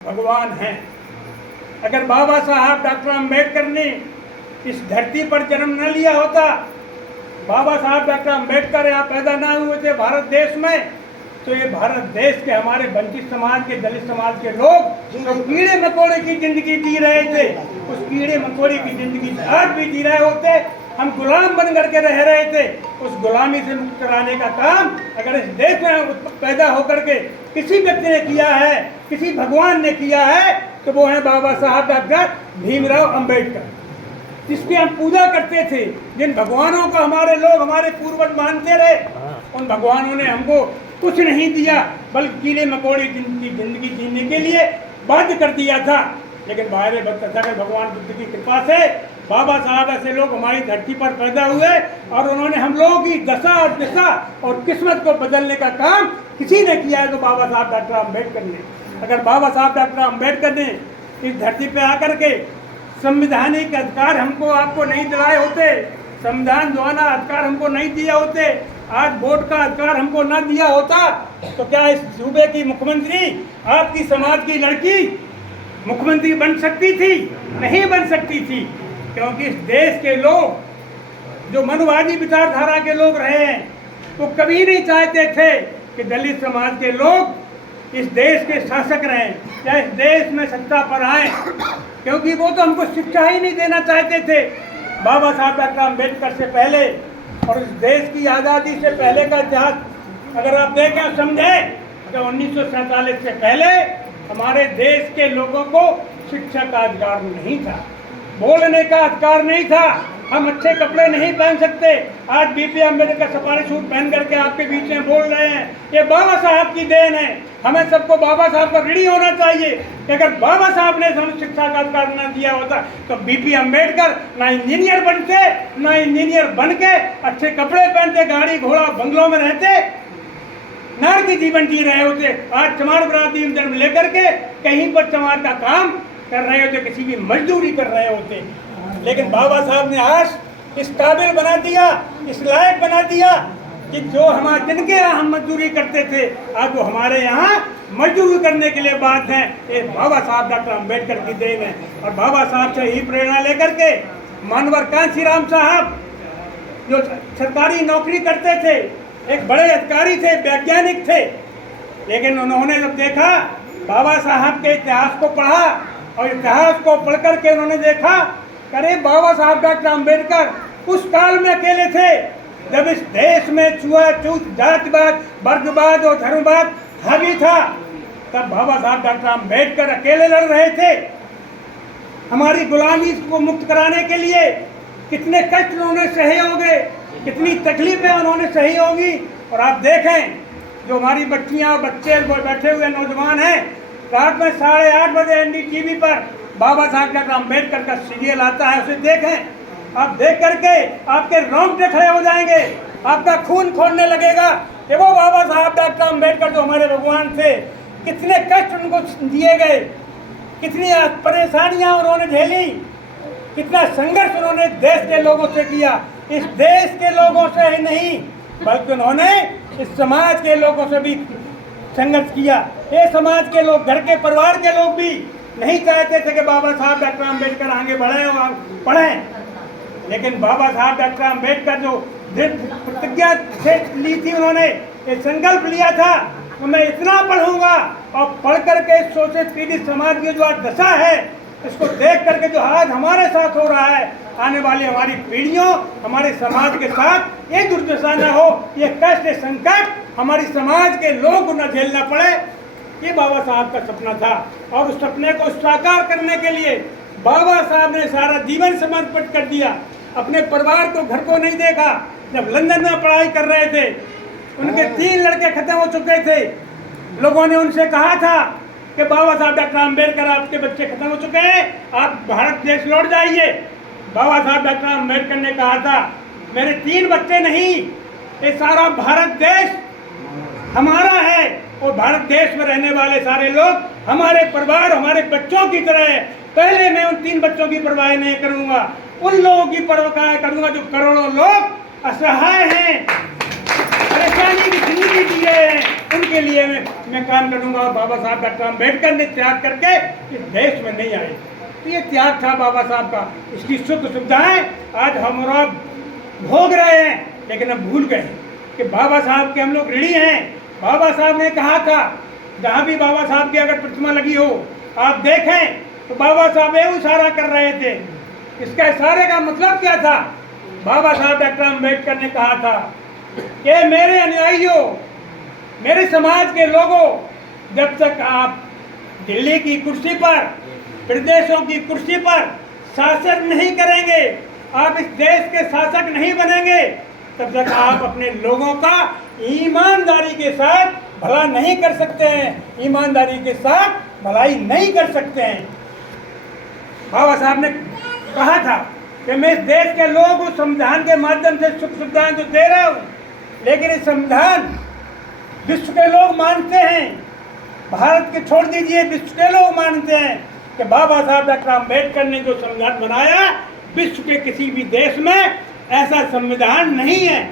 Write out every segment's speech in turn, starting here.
भगवान हैं। अगर बाबा साहब डॉक्टर अम्बेडकर ने इस धरती पर जन्म न लिया होता, बाबा साहब डॉक्टर अम्बेडकर यहाँ पैदा ना हुए थे भारत देश में, तो ये भारत देश के हमारे वंचित समाज के, दलित समाज के लोग जो कीड़े मकोड़े की जिंदगी जी रहे थे, उस कीड़े मकोड़े की जिंदगी आज भी जी रहे होते। हम गुलाम बन करके रह रहे थे। उस गुलामी से मुक्त कराने का काम अगर इस देश में पैदा होकर के किसी व्यक्ति ने किया है, किसी भगवान ने किया है, तो वो है बाबा साहब डॉक्टर भीमराव अम्बेडकर, जिसकी हम पूजा करते थे। जिन भगवानों को हमारे लोग, हमारे पूर्वज मानते रहे, उन भगवानों ने हमको कुछ नहीं दिया, बल्कि कीड़े मकोड़े की जिंदगी जीने के लिए बाध्य कर दिया था। लेकिन बाहर भगवान बुद्ध की कृपा से बाबा साहब ऐसे लोग हमारी धरती पर पैदा हुए और उन्होंने हम लोगों की दशा और दिशा और किस्मत को बदलने का काम किसी ने किया है तो बाबा साहब डॉक्टर अम्बेडकर ने। अगर बाबा साहब डॉक्टर अम्बेडकर ने इस धरती पे आकर के संवैधानिक अधिकार हमको आपको नहीं दिलाए होते, संविधान द्वारा अधिकार हमको नहीं दिया होते, आज वोट का अधिकार हमको ना दिया होता, तो क्या इस सूबे की मुख्यमंत्री, आपकी समाज की लड़की मुख्यमंत्री बन सकती थी? नहीं बन सकती थी, क्योंकि इस देश के लोग जो मनुवादी विचारधारा के लोग रहे हैं, वो कभी नहीं चाहते थे कि दलित समाज के लोग इस देश के शासक रहें या इस देश में सत्ता पर आए, क्योंकि वो तो हमको शिक्षा ही नहीं देना चाहते थे। बाबा साहब डॉक्टर अम्बेडकर से पहले और इस देश की आज़ादी से पहले का इतिहास अगर आप देखें समझें, तो 1947 से पहले हमारे देश के लोगों को शिक्षा का अधिकार नहीं था, बोलने का अधिकार नहीं था, हम अच्छे कपड़े नहीं पहन सकते। आज बीपी अम्बेडकर सफारी सूट पहन करके आपके बीच में बोल रहे हैं, ये बाबा साहब की देन है। हमें सबको बाबा साहब का ऋणी होना चाहिए कि अगर बाबा साहब ने हमें शिक्षा का अधिकार न दिया होता तो बीपी अम्बेडकर ना इंजीनियर बनते, ना इंजीनियर बन के अच्छे कपड़े पहनते, गाड़ी घोड़ा बंगलों में रहते, नर की जीवन जी रहे होते। आज चमार बरादरी में जन्म लेकर के कहीं पर चमार का काम कर रहे होते, किसी की मजदूरी कर रहे होते। लेकिन बाबा साहब ने आज इस काबिल बना दिया, इस लायक बना दिया कि जो हमारे जिनके यहाँ हम मजदूरी करते थे, आज वो हमारे यहाँ मजदूरी करने के लिए बात है। ये बाबा साहब डॉक्टर अम्बेडकर की देन है। और बाबा साहब से ही प्रेरणा लेकर के मानवर कांशीराम साहब जो सरकारी नौकरी करते थे, एक बड़े अधिकारी थे, वैज्ञानिक थे, लेकिन उन्होंने जब देखा, बाबा साहब के इतिहास को पढ़ा और इतिहास को पढ़ करके उन्होंने देखा, अरे बाबा साहब डॉक्टर अम्बेडकर उस काल में अकेले थे जब इस देश में छुआछूत, जातिवाद, वर्गवाद और धर्मवाद हावी था। तब बाबा साहब डॉक्टर अम्बेडकर अकेले लड़ रहे थे हमारी गुलामी को मुक्त कराने के लिए। कितने कष्ट उन्होंने सहे होंगे, कितनी तकलीफें उन्होंने सही होगी। और आप देखें जो हमारी बच्चियां और बच्चे बैठे हुए नौजवान हैं, रात में 8:30 बजे NDTV पर बाबा साहब डॉक्टर अम्बेडकर का सीरियल आता है, उसे देखें। आप देख करके आपके रोंगटे खड़े हो जाएंगे, आपका खून खोलने लगेगा कि वो बाबा साहब डॉक्टर अम्बेडकर जो हमारे भगवान थे, कितने कष्ट उनको दिए गए, कितनी परेशानियां उन्होंने झेली, कितना संघर्ष उन्होंने देश के लोगों से किया। इस देश के लोगों से ही नहीं, बल्कि उन्होंने इस समाज के लोगों से भी संघर्ष किया। ये समाज के लोग, घर के परिवार के लोग भी नहीं चाहते थे कि बाबा साहब डॉक्टर अम्बेडकर आगे बढ़े और पढ़ें, लेकिन बाबा साहब डॉक्टर अम्बेडकर जो प्रतिज्ञा ली थी, उन्होंने ये संकल्प लिया था कि मैं इतना पढ़ूंगा और पढ़ करके शोषित पीड़ित समाज की जो आज दशा है, इसको देख करके जो आज हमारे साथ हो रहा है, आने वाली हमारी पीढ़ियों, हमारे समाज के साथ ये दुर्दशा न हो, ये कष्ट, ये संकट हमारी समाज के लोगों को न झेलना पड़े। ये बाबा साहब का सपना था और उस सपने को साकार करने के लिए बाबा साहब ने सारा जीवन समर्पित कर दिया। अपने परिवार को, घर को नहीं देखा। जब लंदन में पढ़ाई कर रहे थे, उनके 3 लड़के खत्म हो चुके थे। लोगों ने उनसे कहा था कि बाबा साहब डॉक्टर अम्बेडकर, आपके बच्चे खत्म हो चुके हैं, आप भारत देश लौट जाइए। बाबा साहब डॉक्टर अम्बेडकर ने कहा था, मेरे 3 बच्चे नहीं, ये सारा भारत देश हमारा है और भारत देश में रहने वाले सारे लोग हमारे परिवार, हमारे बच्चों की तरह है। पहले मैं उन 3 बच्चों की परवाह नहीं करूंगा, उन लोगों की परवाह करूंगा जो करोड़ों लोग असहाय हैं। परेशानी जितनी भी दी गए हैं उनके लिए मैं काम करूंगा। और बाबा साहब डॉक्टर अम्बेडकर ने त्याग करके इस देश में नहीं आए, तो ये त्याग था बाबा साहब का। इसकी सुख सुविधाएं आज हम और आप भोग रहे हैं, लेकिन हम भूल गए कि बाबा साहब के हम लोग ऋणी हैं। बाबा साहब ने कहा था, जहाँ भी बाबा साहब की अगर प्रतिमा लगी हो आप देखें तो बाबा साहब ये इशारा कर रहे थे। इसका इशारे का मतलब क्या था? बाबा साहब डॉक्टर अम्बेडकर ने कहा था कि मेरे अनुयायियों, मेरे समाज के लोगों, जब तक आप दिल्ली की कुर्सी पर, प्रदेशों की कुर्सी पर शासन नहीं करेंगे, आप इस देश के शासक नहीं बनेंगे, तब तक आप अपने लोगों का ईमानदारी के साथ भला नहीं कर सकते हैं, ईमानदारी के साथ भलाई नहीं कर सकते हैं। बाबा साहब ने कहा था कि मैं इस देश के लोगों को संविधान के माध्यम से सुख सुविधाएं तो दे रहा हूँ, लेकिन ये संविधान विश्व के लोग मानते हैं, भारत के छोड़ दीजिए, विश्व के लोग मानते हैं कि बाबा साहब डॉक्टर अम्बेडकर ने जो संविधान बनाया, विश्व के किसी भी देश में ऐसा संविधान नहीं है।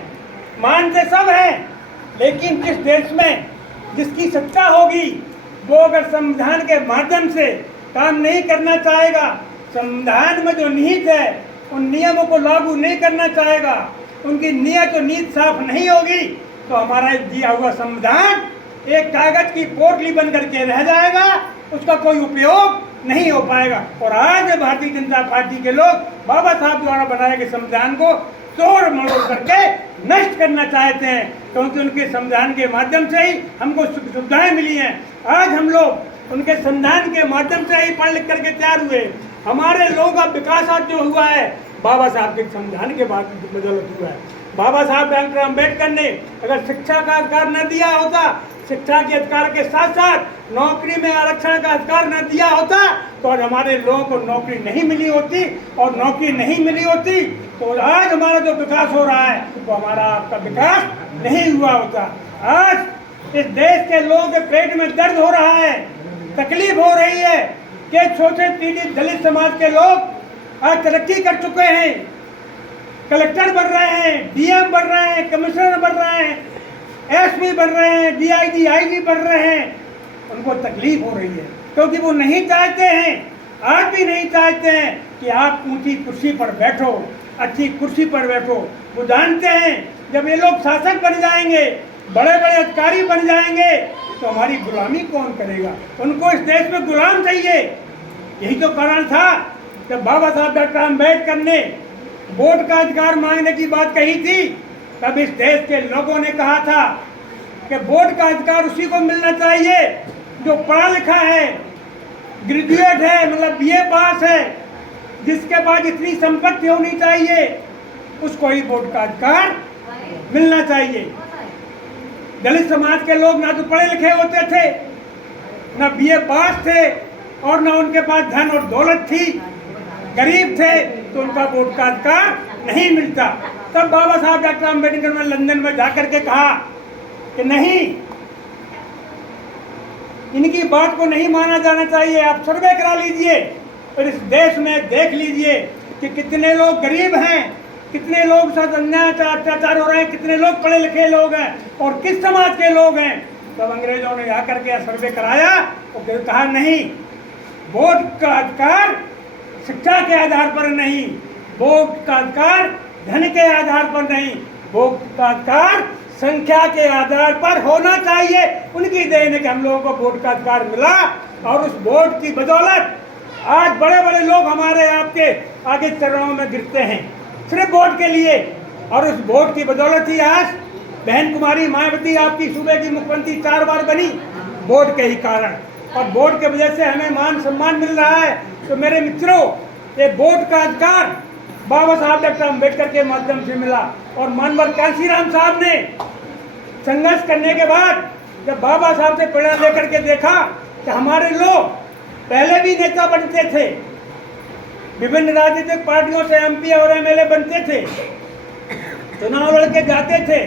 मानते सब हैं, लेकिन जिस देश में जिसकी सत्ता होगी वो अगर संविधान के माध्यम से काम नहीं करना चाहेगा, संविधान में जो निहित है उन नियमों को लागू नहीं करना चाहेगा, उनकी नियत और नीति साफ नहीं होगी, तो हमारा दिया हुआ संविधान एक कागज की पोटली बन करके रह जाएगा, उसका कोई उपयोग नहीं हो पाएगा। और आज भारतीय जनता पार्टी के लोग बाबा साहब द्वारा बनाए गए संविधान को तोड़ मरोड़ करके नष्ट करना चाहते हैं, क्योंकि उनके संविधान के माध्यम से ही हमको सुख सुविधाएं मिली हैं। आज हम लोग उनके संविधान के माध्यम से ही पढ़ लिख करके तैयार हुए। हमारे लोगों का विकास आज जो हुआ है बाबा साहब के संविधान के बाद बदौलत हुआ है। बाबा साहब डॉक्टर अम्बेडकर ने अगर शिक्षा का अधिकार न दिया होता, शिक्षा के अधिकार के साथ साथ नौकरी में आरक्षण का अधिकार न दिया होता, तो आज हमारे लोगों को नौकरी नहीं मिली होती, और नौकरी नहीं मिली होती तो आज हमारा जो विकास हो रहा है वो हमारा आपका विकास नहीं हुआ होता। आज इस देश के लोगों के पेट में दर्द हो रहा है, तकलीफ हो रही है कि छोटे पीड़ित दलित समाज के लोग आज तरक्की कर चुके हैं, कलेक्टर बन रहे हैं, डीएम बन रहे हैं, कमिश्नर बन रहे हैं, एसपी बन रहे हैं, डीआईजी आईजी बन रहे हैं। उनको तकलीफ हो रही है क्योंकि वो नहीं चाहते हैं, आज भी नहीं चाहते हैं कि आप ऊंची कुर्सी पर बैठो, अच्छी कुर्सी पर बैठो। वो जानते हैं जब ये लोग शासक बन जाएंगे, बड़े बड़े अधिकारी बन जाएंगे, तो हमारी गुलामी कौन करेगा? उनको इस देश में गुलाम चाहिए। यही तो कारण था जब बाबा साहब डॉक्टर अम्बेडकर ने वोट का अधिकार मांगने की बात कही थी, तब इस देश के लोगों ने कहा था कि वोट का अधिकार उसी को मिलना चाहिए जो पढ़ा लिखा है, ग्रेजुएट है, मतलब बीए पास है, जिसके पास इतनी संपत्ति होनी चाहिए, उसको ही वोट का अधिकार मिलना चाहिए। दलित समाज के लोग ना तो पढ़े लिखे होते थे, ना बीए पास थे, और ना उनके पास धन और दौलत थी, गरीब थे, तो उनका वोट का अधिकार नहीं मिलता। तब बाबा साहब डॉक्टर अम्बेडकर ने लंदन में जाकर के कहा कि नहीं, इनकी बात को नहीं माना जाना चाहिए, आप सर्वे करा लीजिए और इस देश में देख लीजिए कि कितने लोग गरीब हैं, कितने लोग साथ अन्याय अत्याचार हो रहे हैं, कितने लोग पढ़े लिखे लोग हैं और किस समाज के लोग हैं। तब अंग्रेजों ने आकर के सर्वे कराया और फिर कहा नहीं, वोट का अधिकार शिक्षा के आधार पर नहीं, वोट का अधिकार धन के आधार पर नहीं, वोट का अधिकार संख्या के आधार पर होना चाहिए। उनकी देन है कि हम लोगों को वोट का अधिकार मिला, और उस वोट की बदौलत आज बड़े बड़े लोग हमारे आपके आगे चरणों में गिरते हैं सिर्फ वोट के लिए। और उस वोट की बदौलत ही आज बहन कुमारी मायावती आपकी सूबे की मुख्यमंत्री 4 बार बनी, वोट के ही कारण। और वोट के वजह से हमें मान सम्मान मिल रहा है। तो मेरे मित्रों, ये वोट का अधिकार बाबा साहब डॉक्टर अम्बेडकर के माध्यम से मिला। और मानवर कांशीराम साहब ने संघर्ष करने के बाद जब बाबा साहब से प्रेरणा लेकर के देखा कि हमारे लोग पहले भी नेता बनते थे, विभिन्न राजनीतिक पार्टियों से एमपी और एमएलए बनते थे, चुनाव लड़के जाते थे,